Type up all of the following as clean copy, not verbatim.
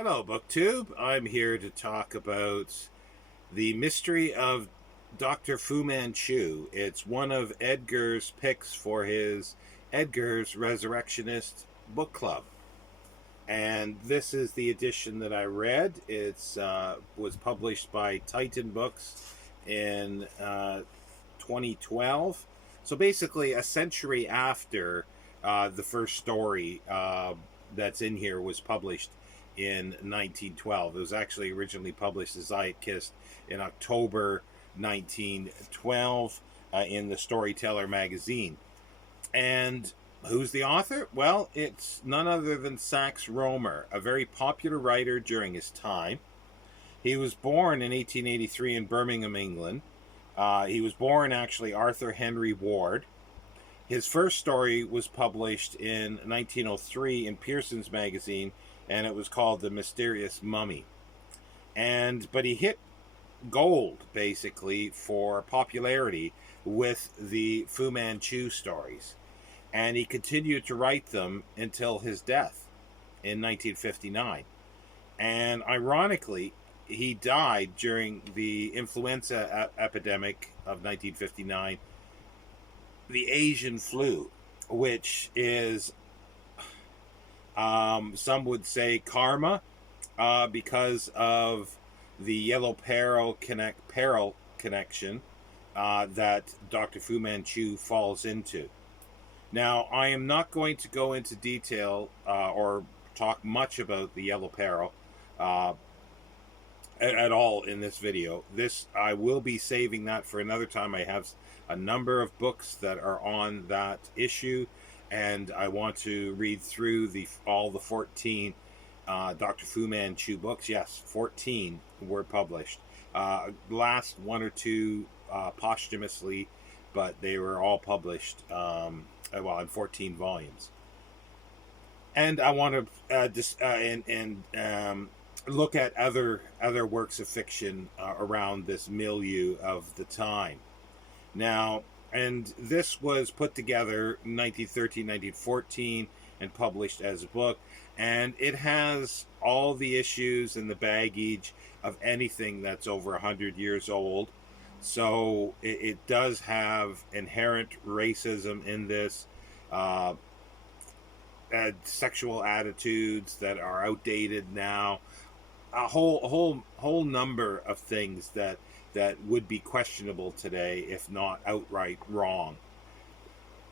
Hello, BookTube. I'm here to talk about The Mystery of Dr. Fu Manchu. It's one of Edgar's picks for his Edgar's Resurrectionist book club. And this is the edition that I read. It's was published by Titan Books in 2012. So basically, a century after the first story that's in here was published in 1912. It was actually originally published as Zeitgeist in October 1912 in the Storyteller magazine. And who's the author? Well, it's none other than Sax Rohmer, a very popular writer during his time. He was born in 1883 in Birmingham, England. He was born, actually, Arthur Henry Ward. His first story was published in 1903 in Pearson's magazine, and it was called The Mysterious Mummy. But he hit gold, basically, for popularity with the Fu Manchu stories. And he continued to write them until his death in 1959. And ironically, he died during the influenza epidemic of 1959, the Asian flu, which is, some would say, karma, because of the yellow peril connection that Dr. Fu Manchu falls into. Now, I am not going to go into detail or talk much about the yellow peril at all in this video. I will be saving that for another time. I have a number of books that are on that issue, and I want to read through all the 14 Dr. Fu Manchu books. Yes, 14 were published. Last one or two posthumously, but they were all published in 14 volumes. And I want to look at other works of fiction around this milieu of the time. Now, and this was put together 1913, 1914, and published as a book. And it has all the issues and the baggage of anything that's over 100 years old. So it does have inherent racism in this, sexual attitudes that are outdated now, a whole number of things that would be questionable today, if not outright wrong.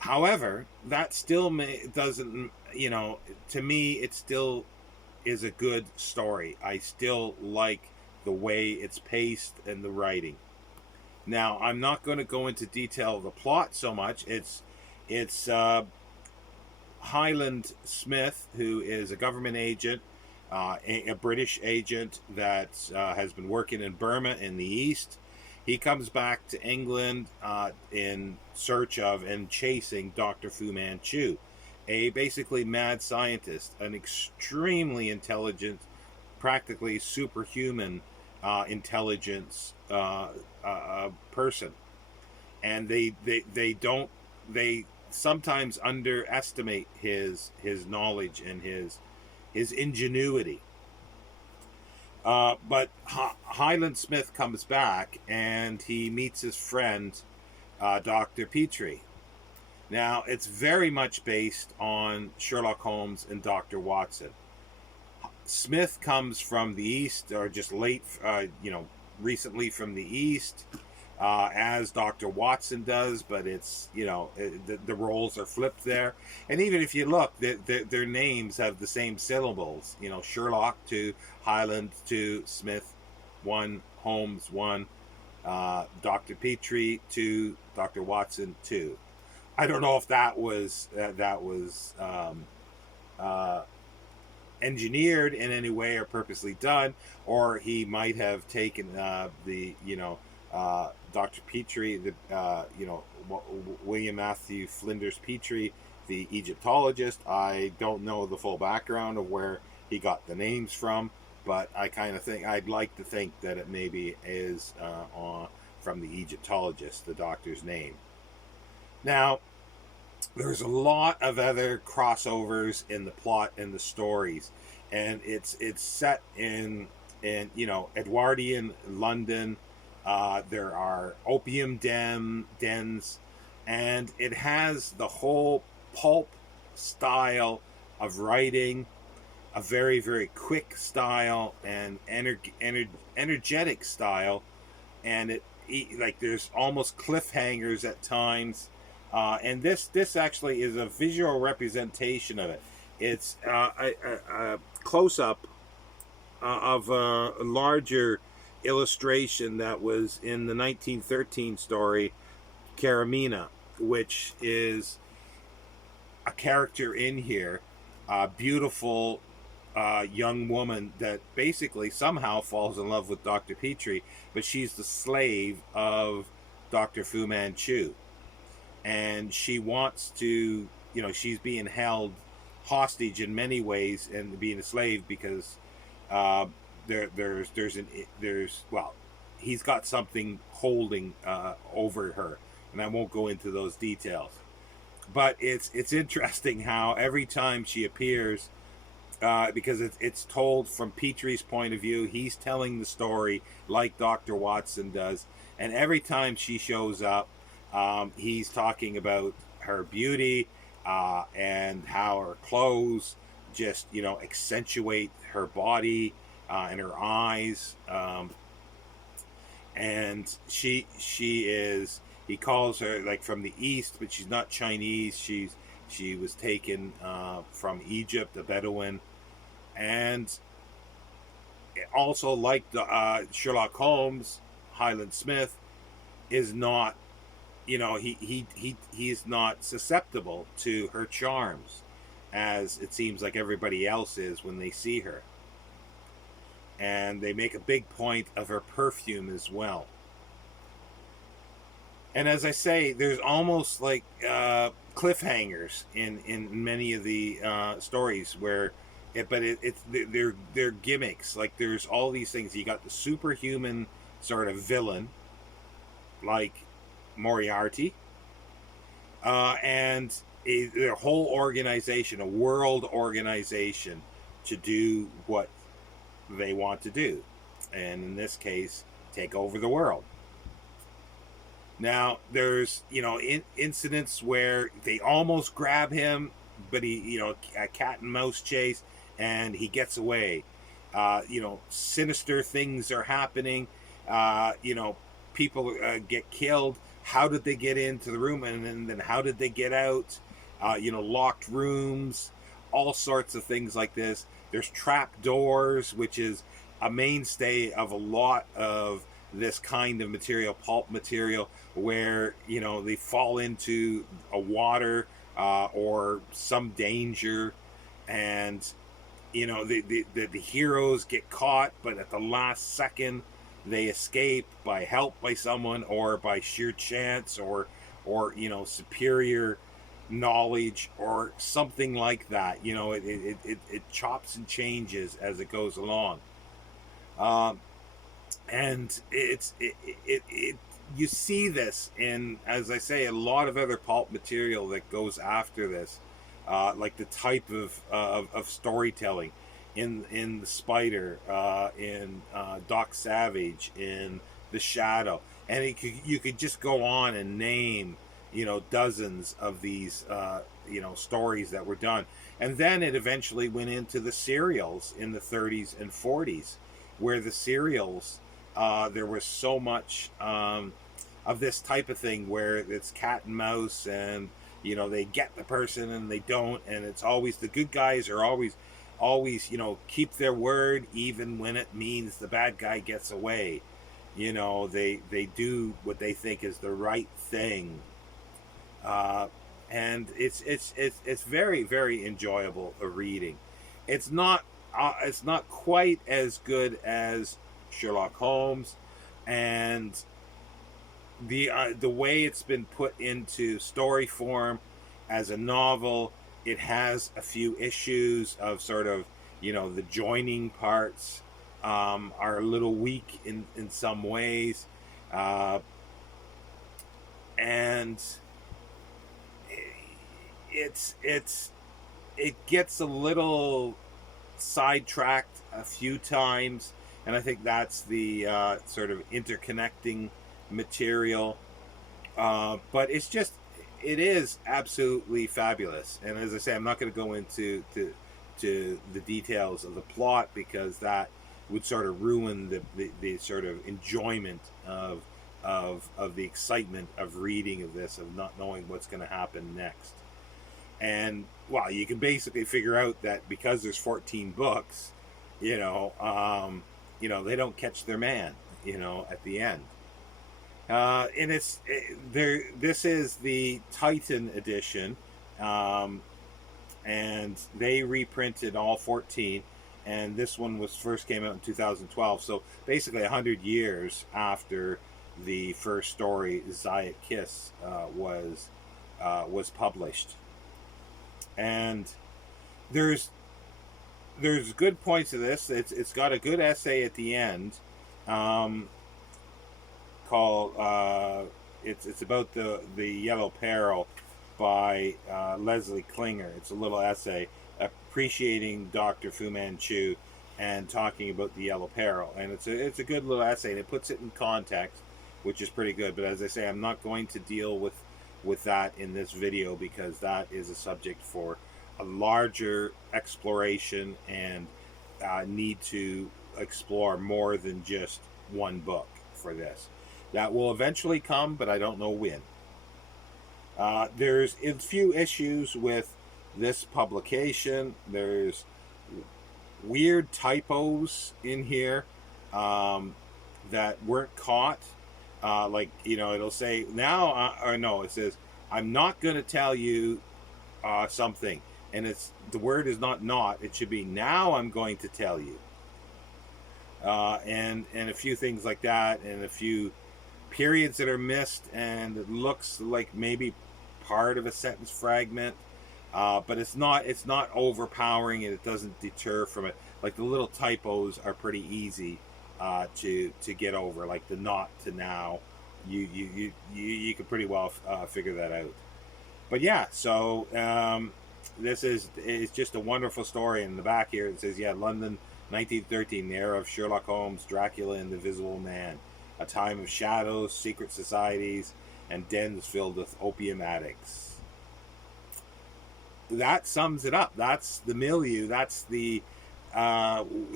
However, that still doesn't, to me, it still is a good story. I still like the way it's paced and the writing. Now, I'm not going to go into detail of the plot so much. It's Highland Smith, who is a government agent, a British agent that has been working in Burma in the East. He comes back to England in search of and chasing Dr. Fu Manchu, a basically mad scientist, an extremely intelligent, practically superhuman intelligence person. And they sometimes underestimate his knowledge and his ingenuity. But Highland Smith comes back and he meets his friend, Dr. Petrie. Now, it's very much based on Sherlock Holmes and Dr. Watson. Smith comes from the East, or just recently from the East, as Dr. Watson does, but it's, the roles are flipped there. And even if you look, their names have the same syllables. Sherlock to Highland to Smith, one, Holmes, one, Dr. Petrie to Dr. Watson, two. I don't know if that was engineered in any way or purposely done, or he might have taken Dr. Petrie, William Matthew Flinders Petrie, the Egyptologist. I don't know the full background of where he got the names from, but I'd like to think that it maybe is from the Egyptologist, the doctor's name. Now, there's a lot of other crossovers in the plot and the stories, and it's set in Edwardian London. There are opium dens, and it has the whole pulp style of writing, a very very quick style and energetic style, and like there's almost cliffhangers at times, and this actually is a visual representation of it. It's a close up of a larger illustration that was in the 1913 story Karamina, which is a character in here, a beautiful young woman that basically somehow falls in love with Dr. Petrie, but she's the slave of Dr. Fu Manchu. And she wants to, she's being held hostage in many ways and being a slave because uh, well, he's got something holding over her, and I won't go into those details. But it's interesting how every time she appears, because it's told from Petrie's point of view. He's telling the story like Dr. Watson does. And every time she shows up, he's talking about her beauty and how her clothes just, accentuate her body and her eyes. And she is, he calls her like from the East, but she's not Chinese. She was taken from Egypt, a Bedouin. And also, like the Sherlock Holmes, Highland Smith is not, he's not susceptible to her charms, as it seems like everybody else is when they see her. And they make a big point of her perfume as well. And as I say, there's almost like cliffhangers in many of the stories where it's they're gimmicks. Like there's all these things. You got the superhuman sort of villain, like Moriarty, and their whole organization, a world organization, to do what they want to do, and in this case, take over the world. Now, there's incidents where they almost grab him, but he a cat and mouse chase, and he gets away. Sinister things are happening. People get killed. How did they get into the room, and then how did they get out? Locked rooms, all sorts of things like this. There's trap doors, which is a mainstay of a lot of this kind of material, pulp material, where they fall into a water or some danger, and the heroes get caught, but at the last second they escape by help by someone or by sheer chance or superior knowledge or something like that. It chops and changes as it goes along. And it you see this in, as I say, a lot of other pulp material that goes after this, like the type of storytelling in the Spider, in Doc Savage, in The Shadow, and you could just go on and name dozens of these stories that were done. And then it eventually went into the serials in the 30s and 40s, where the serials, there was so much of this type of thing where it's cat and mouse, and they get the person and they don't, and it's always the good guys are always keep their word even when it means the bad guy gets away. They do what they think is the right thing, and it's very very enjoyable reading. It's not quite as good as Sherlock Holmes, and the way it's been put into story form as a novel, it has a few issues of sort of the joining parts are a little weak in some ways, and it gets a little sidetracked a few times, and I think that's the sort of interconnecting material. But it is absolutely fabulous. And as I say, I'm not going to go into to the details of the plot, because that would sort of ruin the sort of enjoyment of the excitement of reading of this, of not knowing what's going to happen next. And well, you can basically figure out that because there's 14 books, they don't catch their man, at the end. And it's there. This is the Titan edition, and they reprinted all 14. And this one first came out in 2012. So basically, 100 years after the first story, Zayat Kiss, was published. And there's good points to this. It's got a good essay at the end, called it's about the Yellow Peril by Leslie Klinger. It's a little essay appreciating Dr. Fu Manchu and talking about the Yellow Peril, and it's a good little essay, and it puts it in context, which is pretty good. But as I say, I'm not going to deal with that in this video, because that is a subject for a larger exploration, and need to explore more than just one book for this. That will eventually come, but I don't know when. There's a few issues with this publication. There's weird typos in here that weren't caught. It'll say now, or no, it says, I'm not going to tell you something. And the word is not, it should be now I'm going to tell you. And a few things like that, and a few periods that are missed, and it looks like maybe part of a sentence fragment. But it's not overpowering, and it doesn't deter from it. Like, the little typos are pretty easy to get over, like the not to now. You could pretty well figure that out. But yeah, so this is just a wonderful story. In the back here it says, London 1913, the era of Sherlock Holmes, Dracula, and the Invisible Man, a time of shadows, secret societies, and dens filled with opium addicts. That sums it up. That's the milieu. That's the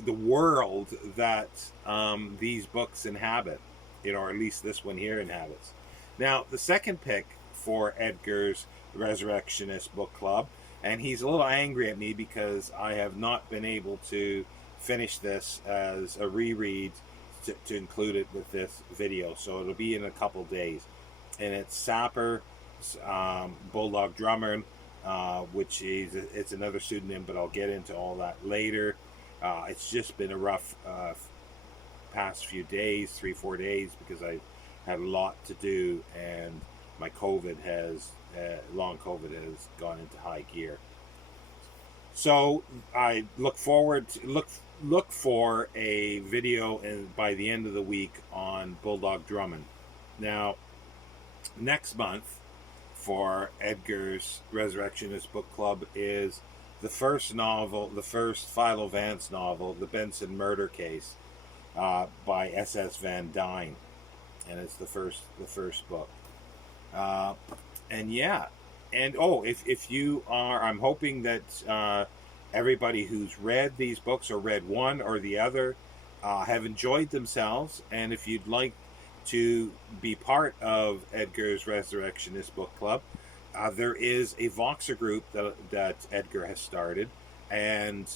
world that these books inhabit, or at least this one here inhabits. Now, the second pick for Edgar's Resurrectionist book club, and he's a little angry at me because I have not been able to finish this as a reread to include it with this video, so it'll be in a couple days. And it's Sapper, Bulldog Drummer, which it's another pseudonym, but I'll get into all that later. It's just been a rough past few days, 3-4 days, because I had a lot to do, and my long COVID has gone into high gear. So I look for a video by the end of the week on Bulldog Drummond. Now, next month for Edgar's Resurrectionist book club is the first Philo Vance novel, The Benson Murder Case, by S.S. Van Dyne, and it's the first book. If you are, I'm hoping that everybody who's read these books, or read one or the other, have enjoyed themselves. And if you'd like to be part of Edgar's Resurrectionist book club, there is a Voxer group that Edgar has started, and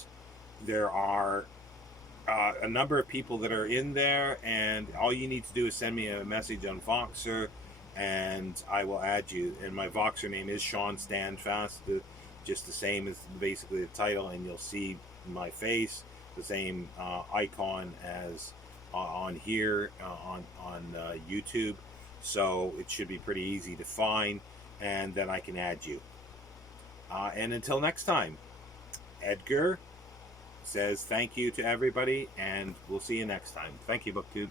there are a number of people that are in there, and all you need to do is send me a message on Voxer, and I will add you. And my Voxer name is ShawnDStandfast, just the same as basically the title, and you'll see my face, the same icon as on here on YouTube. So it should be pretty easy to find, and then I can add you. And until next time, Edgar says thank you to everybody, and we'll see you next time. Thank you, BookTube.